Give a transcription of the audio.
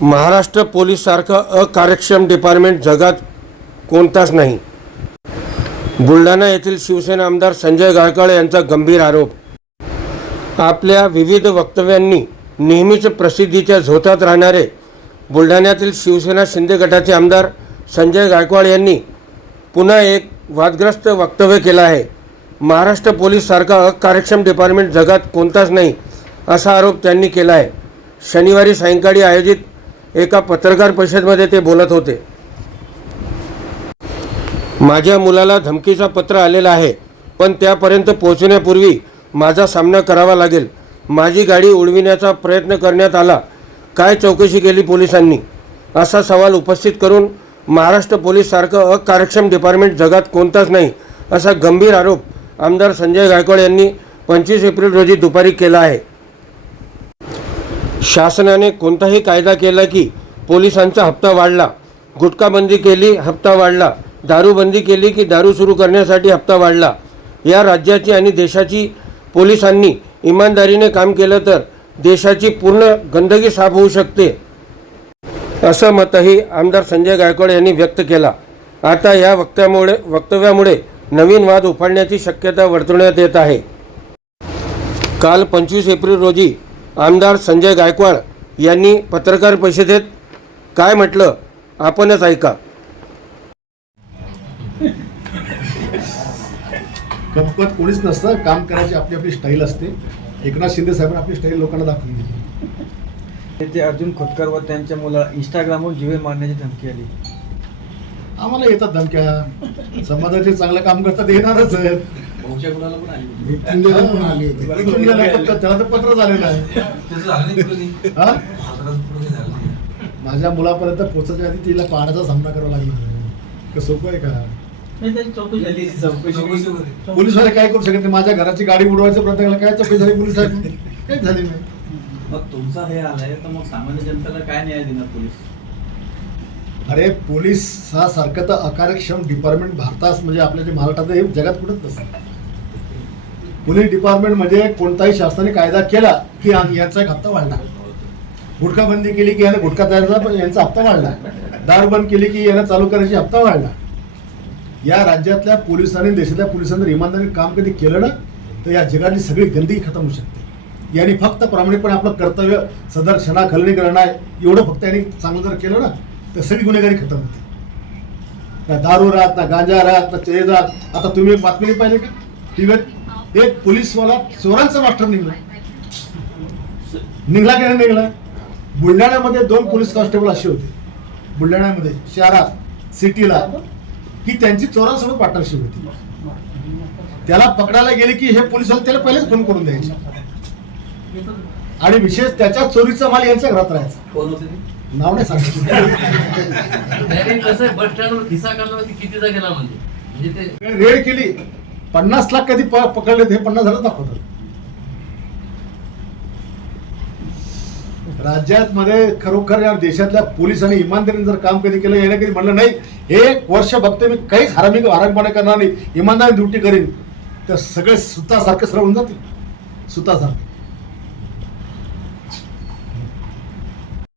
महाराष्ट्र पोलीससारखं अकार्यक्षम डिपार्टमेंट जगात कोणताच नाही. बुलढाणा येथील शिवसेना आमदार संजय गायकवाड यांचा गंभीर आरोप. आपल्या विविध वक्तव्यांनी नेहमीच प्रसिद्धीच्या झोतात राहणारे बुलढाण्यातील शिवसेना शिंदे गटाचे आमदार संजय गायकवाड यांनी पुन्हा एक वादग्रस्त वक्तव्य केलं आहे. महाराष्ट्र पोलीससारखा अकार्यक्षम डिपार्टमेंट जगात कोणताच नाही असा आरोप त्यांनी केला आहे. शनिवारी सायंकाळी आयोजित एका पत्रकार परिषदमध्ये ते बोलत होते. माझ्या मुलाला धमकीचा पत्र आलेला आहे पण त्यापर्यंत पोहोचण्यापूर्वी माझा सामना करावा लागेल. माझी गाडी उडविण्याचा प्रयत्न करण्यात आला. काय चौकशी केली पोलिसांनी? असा सवाल उपस्थित करून महाराष्ट्र पोलीससारखं अकार्यक्षम डिपार्टमेंट जगात कोणताच नाही असा गंभीर आरोप आमदार संजय गायकवाड यांनी पंचवीस एप्रिल रोजी दुपारी केला आहे. शासनाने कोणताही कायदा केला की पोलिसांचा हप्ता वाढला गुटखाबंदी केली हप्ता वाढला दारूबंदी केली की दारू सुरू करण्यासाठी हप्ता वाढला. या राज्याची आणि देशाची पोलिसांनी इमानदारीने काम केलं तर देशाची पूर्ण गंदगी साफ होऊ शकते. असं मतही आमदार संजय गायकवाड यांनी व्यक्त केला. आता या वक्त्यामुळे वक्तव्यामुळे नवीन वाद उफाळण्याची शक्यता वर्तवण्यात येत आहे. काल पंचवीस एप्रिल रोजी आमदार संजय गायकवाड यांनी पत्रकार परिषदेत काय म्हटलं आपणच ऐका. कपकत कोणीच नसतं. काम करायची आपली आपली स्टाईल असते. एकनाथ शिंदे साहेबांनी आपली स्टाईल लोकांना दाखवून दिली. ते अर्जुन खोतकर व त्यांच्या मुलाला इंस्टाग्रामवर जीवे मारण्याची धमकी आली. आम्हाला येतात धमक्या. समाजाचे चांगलं काम करतात येणारच आहेत. पण आली होती. त्याला तर पत्र झालेलं आहे. हा? माझ्या मुलापर्यंत पोहोचायच्या आधी तिला पाण्याचा सामना करावा लागला. का सोपं आहे का? पोलिसवाले काय करू शकत नाही? माझ्या घराची गाडी उडवायचा प्रयत्न केला काय चौकशी झाली पोलीस काही झाली नाही. मग तुमचा हे आलाय तर मग सामान्य जनतेला काय न्याय देणार पोलीस? अरे पोलीस हा सारखं तर अकार्यक्षम डिपार्टमेंट भारतात म्हणजे आपल्या जे महाराष्ट्रात हे जगात कुठंच नसतं. पोलीस डिपार्टमेंट म्हणजे कोणताही शासनाने कायदा केला की यांचा एक हप्ता वाढला गुटखा बंदी केली की यानं गुटखा तयार पण यांचा हप्ता वाढला दार बंद केली की यानं चालू करायची हप्ता वाढला या राज्यातल्या पोलिसांनी देशातल्या पोलिसांनी जर इमानदारी काम कधी केलं ना तर या जगातली सगळी गंदगी खतम होऊ शकते. यांनी फक्त प्रामाणिकपणे आपलं कर्तव्य सदर क्षणा खलनी करणं आहे. एवढं फक्त यांनी चांगलं जर केलं ना तर सगळी गुन्हेगारी खतम होते. ना दारू राहत ना गांजा राहत ना चेज राहत. आता तुम्ही एक बातमी पाहिले का? टीव्हीत एक पोलीसवाला चोरांचा मास्टर निघला. निघला की नाही निघला? बुलढाण्यामध्ये दोन पोलीस कॉन्स्टेबल असे होते. बुलढाण्यामध्ये शहरात सिटीला की त्यांची चोरांसोबत पार्टनरशिप होती. त्याला पकडायला गेले की हे पोलीस त्याला पहिलेच फोन करून द्यायचे. आणि विशेष त्याच्या चोरीचा माल यांच्या घरात राहायचा? नाव नाही सांगितलं. म्हणजे? म्हणजे ते रेड केली. पन्नास लाख कधी प- पकडले हे पन्नास हजार दाखवतात राज्यात मध्ये खरोखर या देशातल्या पोलिसांनी इमानदारीने जर काम कधी केलं याने कधी म्हणलं नाही एक वर्ष बघते मी काहीच हरामी हरामपणे करणार नाही इमानदारी ड्युटी करीन. तर सगळे सुतासारखे सरळ होऊन जातील. सुतासारखे.